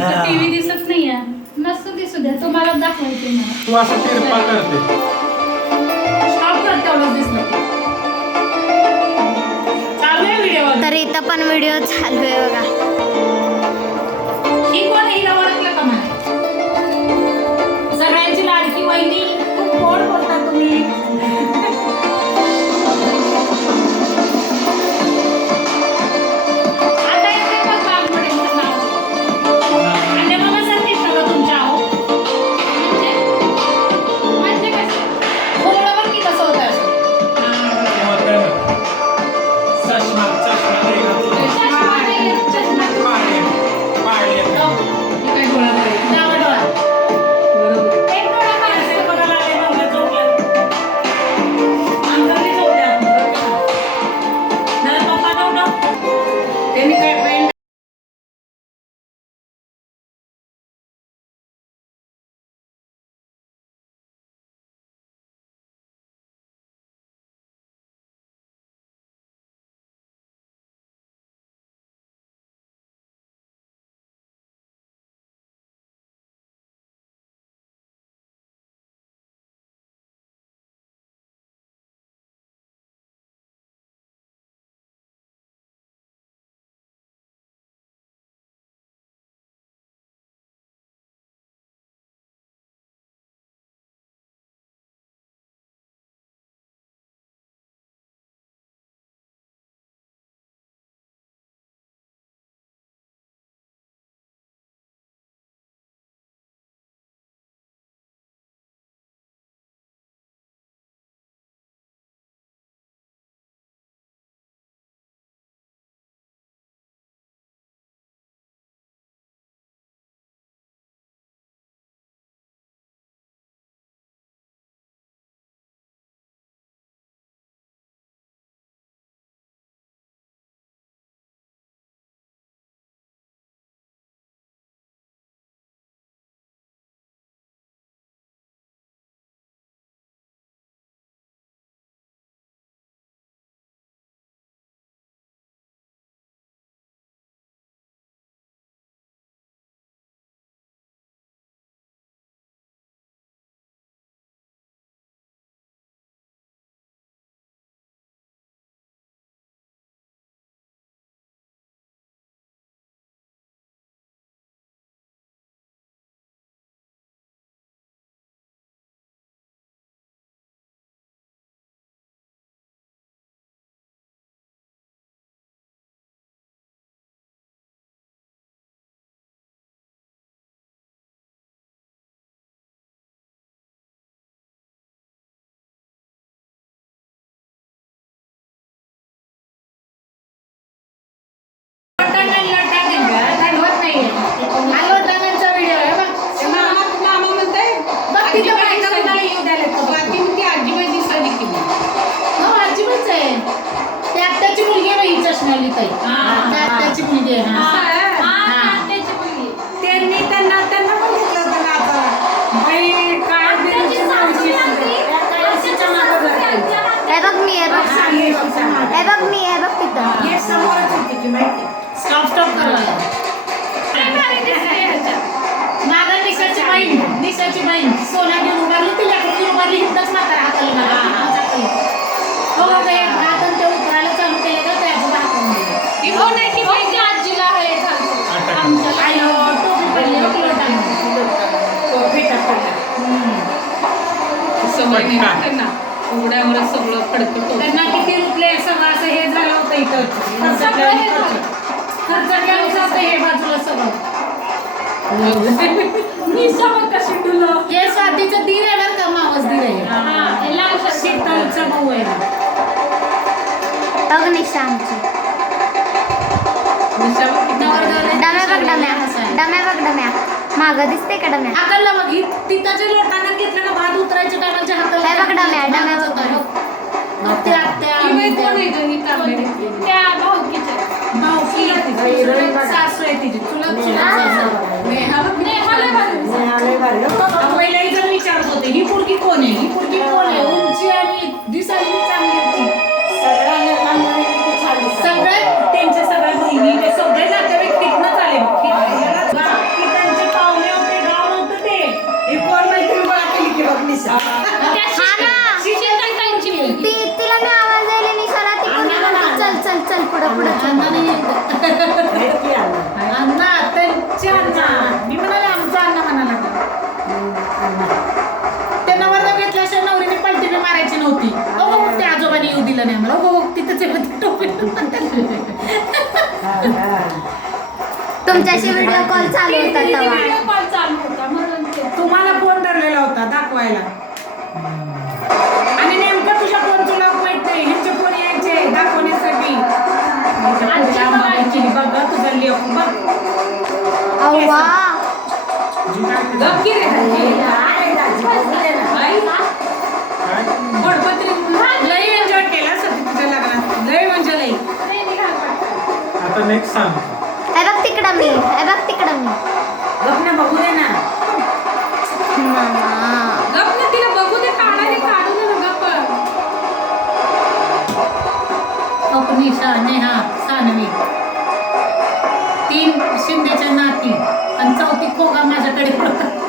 हा. टीव्ही दिसत नाहीये. नसतं दिसू द्या तुम्हाला दाखवायचे मला. तू असं तिरपा करते. स्टॉप कर तेवढंच दिसलं. की. चालू आहे व्हिडिओ तर इथं पण व्हिडिओ चालू आहे बघा. ही कोण नाही त्यांना. सगळं फडकत त्यांना किती रुपये सगळं असं हे झालं होतं इथं. खर्चातलं हे होतं. हे बाजूला सगळं. हे स्वातीचं दीर आहे बरं का मावस दीर आहे. शीतलचा भाऊ आहे बघ निशा आमची डम्या बघ डम्या. डम्या बघ डम्या मागं दिसते का डम्या हाकलला बघ ही तिथाच्या लोटांना घेतलं का भात उतरायच्या टायमाच्या हाकलला हे बघ डम्या, डम्या ही? ही तिची. सासू आहे तिची. चुलत चुलत. पहिला जर विचारत होते ही पुरगी कोण आहे? ही पुरगी कोण आहे? उंची आणि दिसायला चांगली. तुमच्याशी व्हिडिओ कॉल चालू होता तेव्हा. व्हिडिओ कॉल चालू होता म्हणून ते. तुम्हाला फोन धरलेला होता दाखवायला. आणि नेमकं तुझ्या फोनचं लॉक माहीत नाही. ह्यांचे फोन यायचे दाखवण्यासाठी. बघ. बघ तुझा बघ. अव्वा. गप की रे. आई, काय गोडपत्री लई एन्जॉय केला सती तुझ्या लग्नात लई म्हणजे लई नाही निघाल पटकन. आता नेक्स्ट सांग. हे बघ तिकडं मी हे बघ तिकडं मी. गप ना बघू दे ना. मामा गप ना तिला बघू दे काढा दे काढू दे ना गप अग्निशा नेहा सानवी. तीन शिंदेच्या नाती. आणि चौथी खोगा माझ्याकडे इथं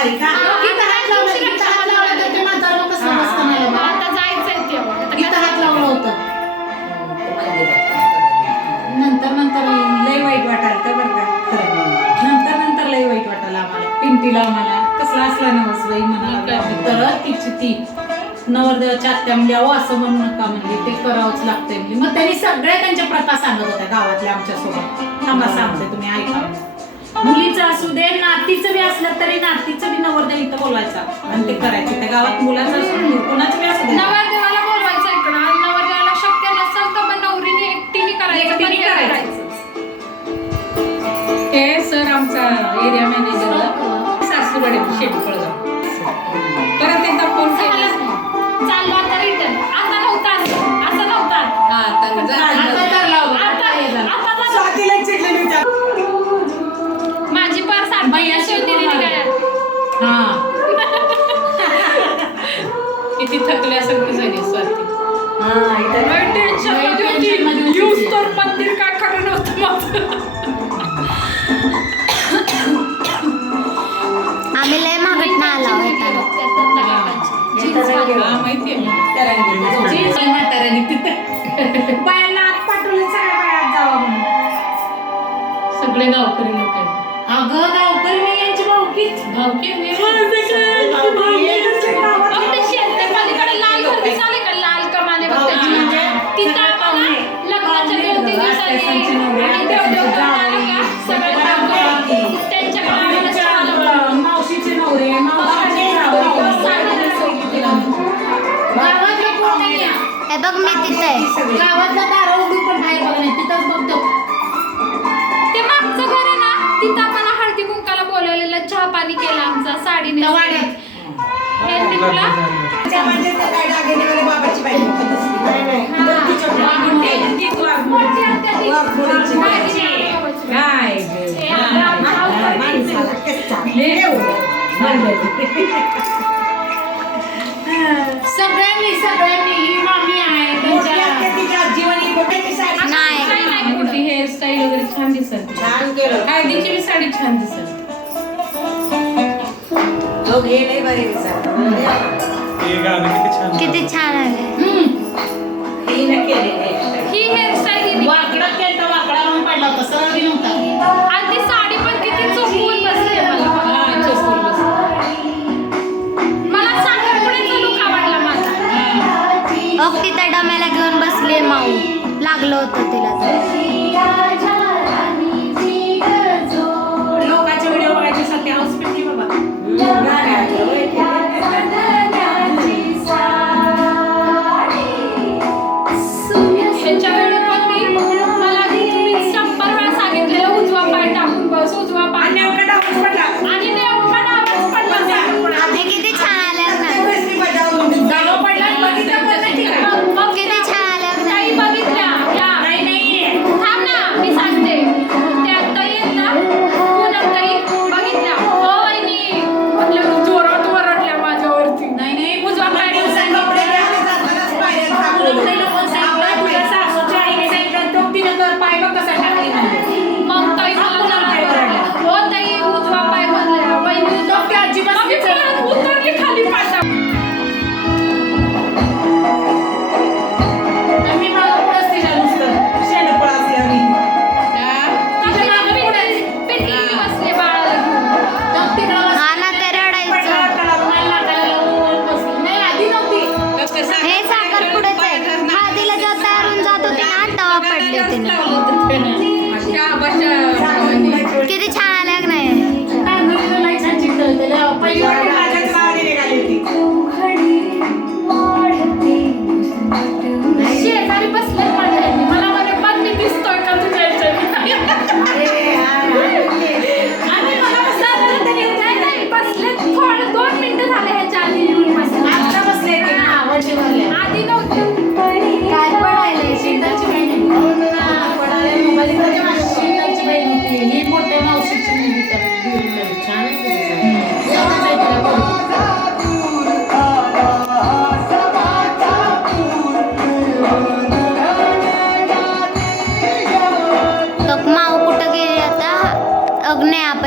का इथं हात लावला, इथं हात लावला तर ते म्हातारं कसं बसतं नाही मग. आता जायचंय तेव्हा आता इथं हात लावलं होतं. नंतर नंतर लय वाईट वाटायला तर बरं का. नंतर नंतर लय वाईट वाटायला आम्हाला. पिंटीला आम्हाला. कसला असला नवस बाई म्हणाला तर तिची ती नवरदेवाच्या आत्या म्हणजे अहो असं म्हणू नका म्हणजे ते करावंच लागतंय. म्हणजे मग त्यांनी सगळ्या त्यांच्या प्रथा सांगत होत्या गावातल्या आमच्यासोबत थांबा सांगते मुलीचं असू दे नातीचं बी असलं तरी नातीचं बी नवरदेव इथं बोलायचा आणि ते करायचं. त्या गावात मुलाचं असू दे कोणाचं बी असू दे. नवरदेवाला बोलवायचं इकडं आणि नवरदेवाला शक्य नसेल तर मग नवरीने एकटीने करायचं पण एकटीने हे करायचं. हे सर आमचा एरिया मॅनेजरला सासूकडे शेटपळगाव किती थकल्यासारखी झाली स्वाती. टेन्शन. यूज तर मंदिर काय खरं नव्हतं माझं. आम्ही लय मागत आला होता बायांना आत पाठवले सगळ्या जावा म्हणून. सगळे गावकरी लोक अगं गावकरी नाही यांची भावकीच भावकी? बघ मी तिथे आहे. गावातला दारा उघडून पण बघा नाही तिथंच बघतो. ते मागचं घर आहे ना तिथं आम्हाला हळदी कुंकाला बोलवलेलं चहा पाणी केलं आमचं साडी त्या नेसवली. वाड्यात. हे म्हणजे बाबाची हे. सगळ्यांनी सगळ्यांनी ही मामी आहे. नाही. मोठी हेअरस्टाईल वगैरे छान दिसत. छान केलं. हळदीची बी साडी छान दिसत. लोक हे लय बरे दिसत. हे गाणं किती छान आले केलेलं ही हेअरस्टाईल वाकडा केलता वाकडा म्हणून पडला होता பார்ப்பது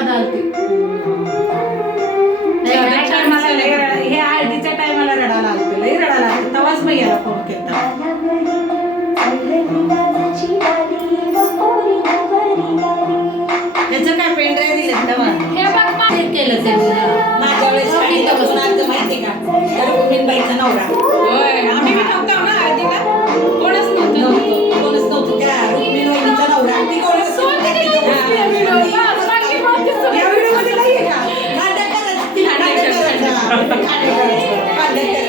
याद आलती. हे आरतीच्या टायमाला रडायला आलते. लई रडायला आलते. तवाच भैयाला फोन केला त्याचं काय पेंड्राय दिले तवा हे बघ पाणी केलं त्यांना. माझ्या वेळेस माहिती का? अरे नवरा. Kak malam Kak Dede.